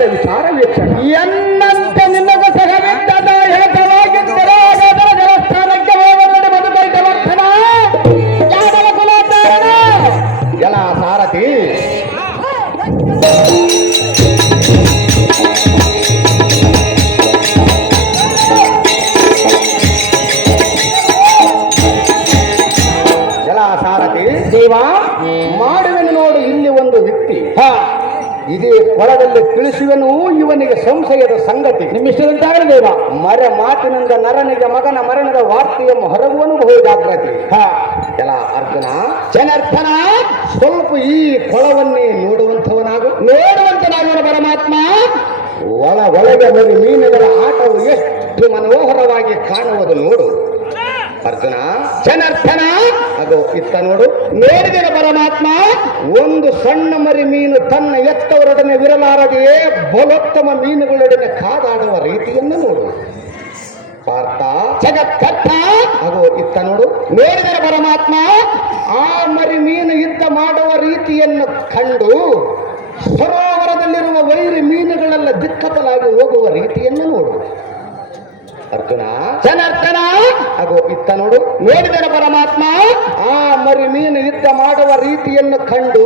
ಒಳದ ವಿಚಾರ ವೀಕ್ಷಣ ಎನ್ನಂತೆ ನಿಮಗೆ ಸಹವಿದ್ದದ ಹೆಳಕವಾಗಿದ್ದರೆ ಅದರ ದೇವಸ್ಥಾನಕ್ಕೆ ಹೋಗುವುದು ಬದುಕೈತ ವರ್ತನ ಯಾದವ ಕುಲೋದ್ಧಾರಣ ಜಲ ಸಾರಥಿ ಸಾರಥಿ ದೇವ ಮಾಡುವೆನು ನೋಡು ಇಲ್ಲಿ ಒಂದು ವ್ಯಕ್ತಿ ಇದೇ ಕೊಳದಲ್ಲಿ ತಿಳಿಸುವೆನು ಇವನಿಗೆ ಸಂಶಯದ ಸಂಗತಿ ನಿಮ್ಮಿಷ್ಟದಂತಾಗಲಿ ದೇವ ಮರೆ ಮಾತಿನಿಂದ ನರನಿಗೆ ಮಗನ ಮರಣದ ವಾರ್ತೆಯನ್ನು ಹೊರಗುವನು ಬಹು ಜಾಗ್ರತೆ ಎಲ್ಲ ಅರ್ಜುನ ಜನರ್ಥನ ಸ್ವಲ್ಪ ಈ ಕೊಳವನ್ನೇ ನೋಡುವಂತವನಾಗುವ ಪರಮಾತ್ಮ ಒಳಗೆ ಮರಿ ಮೀನುಗಳ ಆಟವು ಎಷ್ಟು ಮನೋಹರವಾಗಿ ಕಾಣುವುದು ನೋಡು ಅರ್ಜುನ ಜನರ್ಥನ ಅದು ಇತ್ತ ನೋಡು ನೋಡಿದಿರ ಪರಮಾತ್ಮ ಒಂದು ಸಣ್ಣ ಮರಿ ಮೀನು ತನ್ನ ಎತ್ತವರೊಡನೆ ವಿರಲಾರದೆಯೇ ಬಲೋತ್ತಮ ಮೀನುಗಳೊಡನೆ ಕಾದಾಡುವ ರೀತಿಯನ್ನು ನೋಡು ಪಾರ್ಥ ಜಗತ್ಕರ್ತ ಅದು ಇತ್ತ ನೋಡು ನೋಡಿದಿರ ಪರಮಾತ್ಮ ಆ ಮರಿ ಮೀನು ಯುದ್ಧ ಮಾಡುವ ರೀತಿಯನ್ನು ಕಂಡು ಸರೋವರದಲ್ಲಿರುವ ವೈರಿ ಮೀನುಗಳೆಲ್ಲ ದಿಕ್ಕತ್ತಲಾಗಿ ಹೋಗುವ ರೀತಿಯನ್ನು ನೋಡು ಅರ್ಜುನ ಜನರ್ಥನ ಅದು ಇತ್ತ ನೋಡು ನೋಡಿದರ ಪರಮಾತ್ಮ ಆ ಮರಿ ಮೀನು ಯುದ್ಧ ಮಾಡುವ ರೀತಿಯನ್ನು ಕಂಡು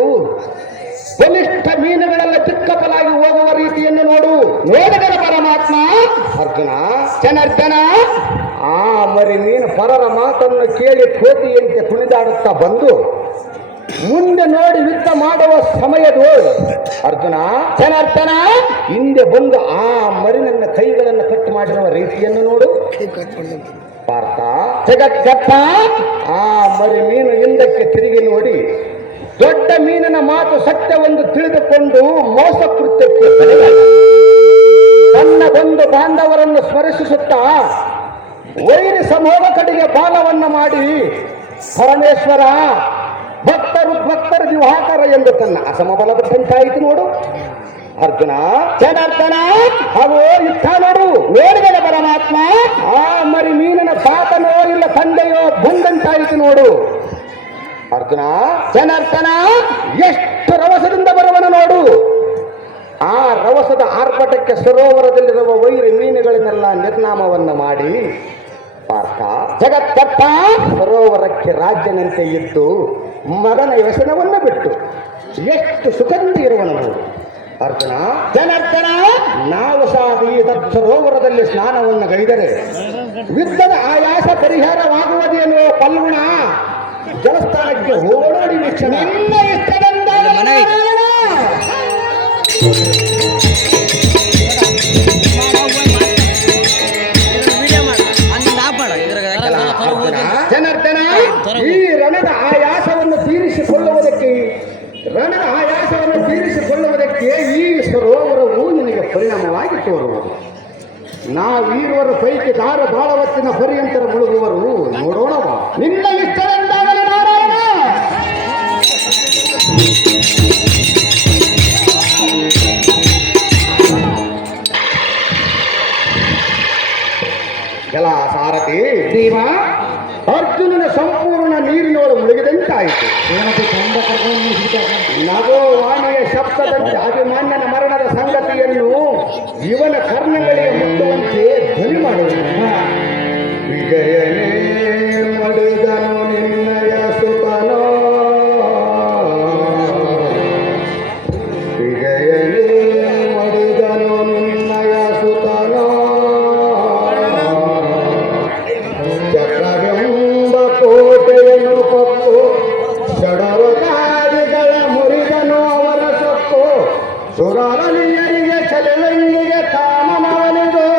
ಬಲಿಷ್ಠ ಮೀನುಗಳೆಲ್ಲ ದಿಕ್ಕತ್ತಲಾಗಿ ಹೋಗುವ ರೀತಿಯನ್ನು ನೋಡಿದರ ಪರಮಾತ್ಮ ಅರ್ಜುನ ಜನರ್ಥನ ಆ ಮರಿ ಮೀನು ಪರರ ಮಾತನ್ನು ಕೇಳಿ ಕೋತಿಯಂತೆ ಕುಣಿದಾಡುತ್ತಾ ಬಂದು ಮುಂದೆ ನೋಡಿ ಯುದ್ಧ ಮಾಡುವ ಸಮಯದು ಅರ್ಜುನ ಜನರ್ಥನ ಹಿಂದೆ ಬಂದು ಆ ಮರಿನನ್ನ ಕೈಗಳನ್ನು ಕಟ್ಟು ಮಾಡಿರುವ ರೀತಿಯನ್ನು ನೋಡು ಪಾರ್ಥ ಜಗತ್ಕರ್ತ ಆ ಮರಿ ಮೀನು ಹಿಂದಕ್ಕೆ ತಿರುಗಿ ನೋಡಿ ದೊಡ್ಡ ಮೀನಿನ ಮಾತು ಸತ್ಯವೆಂದು ತಿಳಿದುಕೊಂಡು ಮೋಸ ಕೃತ್ಯಕ್ಕೆ ತನ್ನ ಒಂದು ಬಾಂಧವರನ್ನು ಸ್ಮರಿಸುತ್ತಾ ವೈರಿ ಸಮೂಹ ಕಡೆಗೆ ಬಾಲವನ್ನು ಮಾಡಿ ಪರಮೇಶ್ವರ ಭಕ್ತರು ದಿವಾಕರ ಎಂದು ತನ್ನ ಅಸಮಬಲ ಬಿಟ್ಟಂತಾಯಿತು ನೋಡು ಅರ್ಜುನ ಜನಾರ್ದನ ಹಾಗೂ ಇತ್ತ ನೋಡು ನೋಡಿದ ಪರಮಾತ್ಮ ಆ ಮರಿ ಮೀನಿನ ತಾತನೋ ಇಲ್ಲ ತಂದೆಯೋ ಬಂದಂತಾಯಿತು ನೋಡು ಅರ್ಜುನ ಜನಾರ್ದನ ಎಷ್ಟು ರಭಸದಿಂದ ಬರುವನು ನೋಡು ಆ ರಭಸದ ಆರ್ಭಟಕ್ಕೆ ಸರೋವರದಲ್ಲಿರುವ ವೈರಿ ಮೀನುಗಳನ್ನೆಲ್ಲ ನಿರ್ನಾಮವನ್ನು ಮಾಡಿ ಪಾರ್ಥ ಜಗತ್ಕರ್ತ ಸರೋವರಕ್ಕೆ ರಾಜ್ಯನಂತೆ ಇದ್ದು ಮಗನ ವ್ಯಸನವನ್ನು ಬಿಟ್ಟು ಎಷ್ಟು ಸುಗಂಧ ಇರುವನು ಅರ್ಜುನ ಜನಾರ್ದನ ನಾವು ಸಹ ಈ ಸರೋವರದಲ್ಲಿ ಸ್ನಾನವನ್ನು ಗೈದರೆ ಯುದ್ಧದ ಆಯಾಸ ಪರಿಹಾರವಾಗುವುದೇನೋ ಪಲ್ಗುಣ ಜಲಸ್ಥಾನಕ್ಕೆ ಹೋಗೋಡಿ ವೀಕ್ಷಣೆ ನಿನ್ನ ಇಷ್ಟದಂದ ಜನಾರ್ದನ ಈ ರಣದ ಆಯಾಸವನ್ನು ತೀರಿಸಿಕೊಳ್ಳುವುದಕ್ಕೆ ಈ ಸರೋವರವು ನಿನಗೆ ಪರಿಣಾಮವಾಗಿ ತೋರುವುದು ನಾವೀರುವರ ಪೈಕಿ ದಾರ ಬಾಳವತ್ತಿನ ಪರ್ಯಂತರ ಮುಳುಗುವರು ನೋಡೋಣವ ನಿನ್ನ ಇಷ್ಟದಂದಾಗಲಿ ನಾರಾಯಣ ಜಲ ಸಾರಥಿ ದೇವ ಅರ್ಜುನನ ಸಂಪೂರ್ಣ ನೀರಿನೊಳಗೆ ಮುಳುಗಿದಂತಾಯಿತು ನಗೋ ವಾಣಿಯ ಶಬ್ದದಂತೆ ಅಭಿಮನ್ಯನ ಮರಣದ ಸಂಗತಿಯನ್ನು ಇವನ ಕರ್ಣಗಳಿಗೆ ಮುಟ್ಟುವಂತೆ ಧ್ವನಿ ಮಾಡುವುದು ವಿಜಯನೇ ಮಡಿದನು ನಿನ್ನಯ ಸುತನೋ ವಿಜಯನೇ ಮಡಿದನು ನಿನ್ನಯ ಸುತನೋ ಚಕ್ರವೆಂಬ ಕೋಟೆಯನ್ನು ಪಕ್ಕು ಷಡವತಾದಿಗಳ ಮುರಿದನು ಅವರ ಸೊಕ್ಕು ಸುರಲಿಯರಿಗೆ ಚಲುವಂಗಿಗೆ ತಾಮನವನಿದು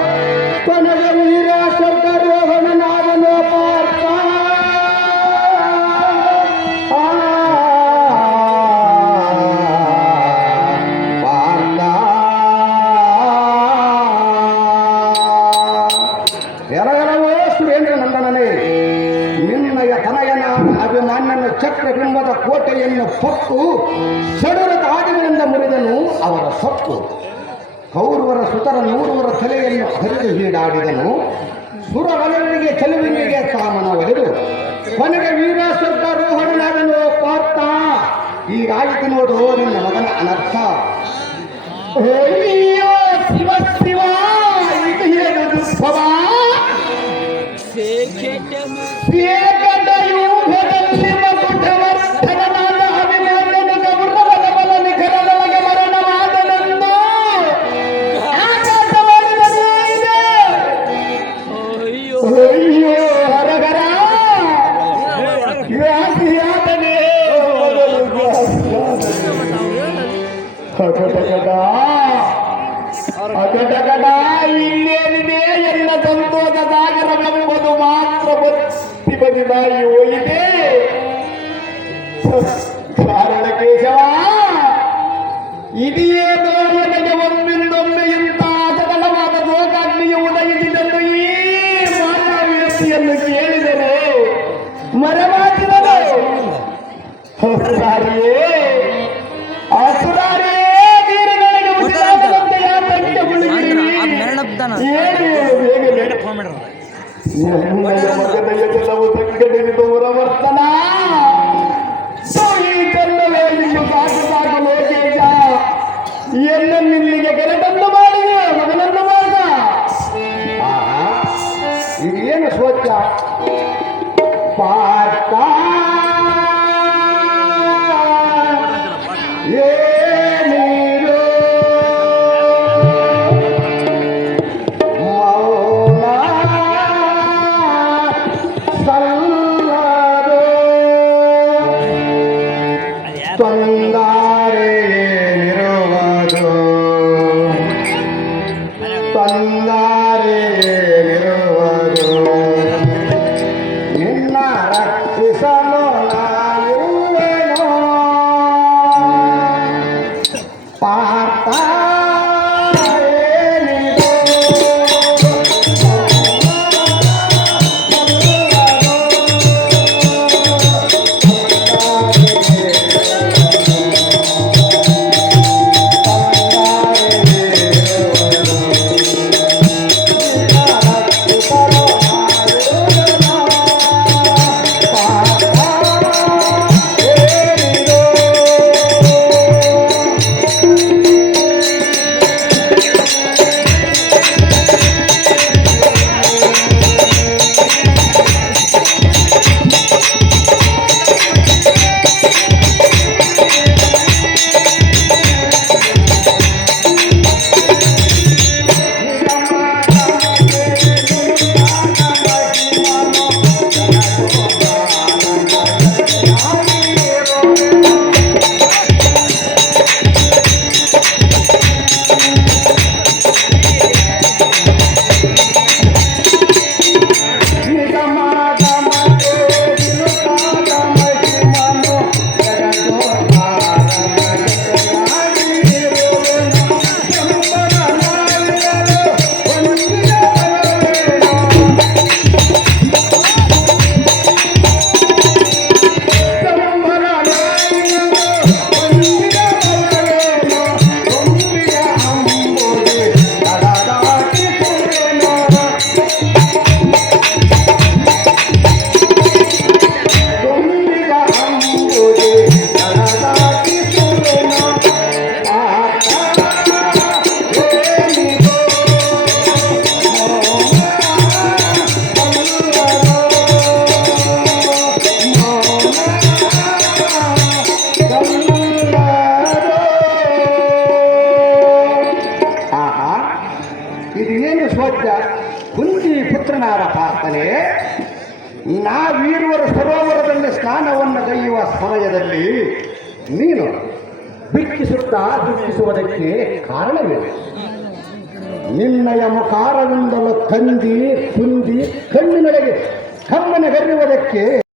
ಕೊನೆಗೆ ವೀರ ಸ್ವರ್ಗರೋಹಣನಾದನು ಪಾರ್ಥ ಎರಗಲವೋ ಸುರೇಂದ್ರ ನಂದನನೇ ನಿನ್ನಯ ತನಯನಾದ ಅಭಿಮಾನ್ಯನ ಚಕ್ರಬಿಂಬದ ಕೋಟೆಯನ್ನು ಹೊತ್ತು ಷಡರದ ಆದಿಗಳಿಂದ ಮುರಿದನು ಅವರ ಸೊಕ್ಕು ಕೌರವರ ಸುತರ ನೂರುವರ ತಲೆಯನ್ನು ಹರಿದು ಹೀಡಾಡಿದನು ಸುರವಲರಿಗೆ ಚೆಲುವಿಗೆ ಕಾಮನ ಒಲೆದು ಕೊನೆಗೆ ವೀರ ಸ್ವರ್ಗಾರೋಹಣನಾದನು ಪಾರ್ಥ ಈಗಾಯಿತು ನೋಡು ನಿನ್ನ ಮಗನ ಅನರ್ಥ ಅಯ್ಯೋ ಅಗಡಗಡ ಇಲ್ಲೇನಿದೆ ಎನ್ನ ಸಂತೋಷ ಸಾಗರವೆಂಬುದು ಮಾತ್ರ ಬತ್ತಿ ಬದಿದಾಗಿ ಹೋಗಿದೆ. ಕಾರಣ ಕೇಶವ, ಇದೇನೋ ನನಗೆ ಒಮ್ಮಿಂದೊಮ್ಮೆ ಇಂಥ ಸರಳವಾದ ಲೋಕಾಗ್ನಿಯು ಉದಯಿಸಿದನ್ನು ಈ ಮಾನವೀಯತೆಯನ್ನು ಕೇಳಿದರೆ ಮರೆಮಾಚಿದರು. ಅಸುರಾರಿಯೇ ಅಸುರಾರಿಯೇ ನೀರಿನೊಳಗೆ ಉಸಿರಾಡದಂತೆ ಯಾತಕ್ಕೆ ಮುಳುಗಿರಿ? ಹೇಳು ಬೇಗನೆ. ನಿನ್ನಯ ಮಗನೆಯ ಕೆಲವು ಸಂಘಟನೆದು ಹೊರವರ್ತನ ಈ ಚೆನ್ನವೇ ಇನ್ನು ಸಾಕು ಸಾಕು ಲೋಕೇಶ, ಎನ್ನನ್ನಿಲ್ಲಿಗೆ ಕರೆತಂದು ಮಾಡಿದೆ ಮಗನನ್ನು ಮಾಡ. ಇದೇನು ಸ್ವಚ್ಛ ಪಾಠ ಏನಿರು ಮೌನ ಸಲ್ಲದು ತೊಂದರೆ ಏನಿರುವುದು ತೊಂದರೆ ಏನಿರುವುದು ನಿನ್ನ ರಕ್ಷಿಸಲು ನಾನಿರುವೆನು ಪಾರ್ಥ ಏನಿದು ಇದೇನು ಸ್ವಚ್ಛ ಕುಂತಿ ಪುತ್ರನಾದ ಪಾರ್ಥನೆ, ನಾವೀರುವರು ಸರೋವರದಲ್ಲಿ ಸ್ನಾನವನ್ನು ಕೈಯುವ ಸಮಯದಲ್ಲಿ ನೀನು ಬಿಕ್ಕಿಸುತ್ತಾ ದುಃಖಿಸುವುದಕ್ಕೆ ಕಾರಣವೇನು? ನಿನ್ನಯ ಮುಖಾರದಿಂದಲೂ ಕಂದಿ ಕುಂದಿ ಕಣ್ಣಿನೊಳಗೆ ಕಮ್ಮನಗರಿಯುವುದಕ್ಕೆ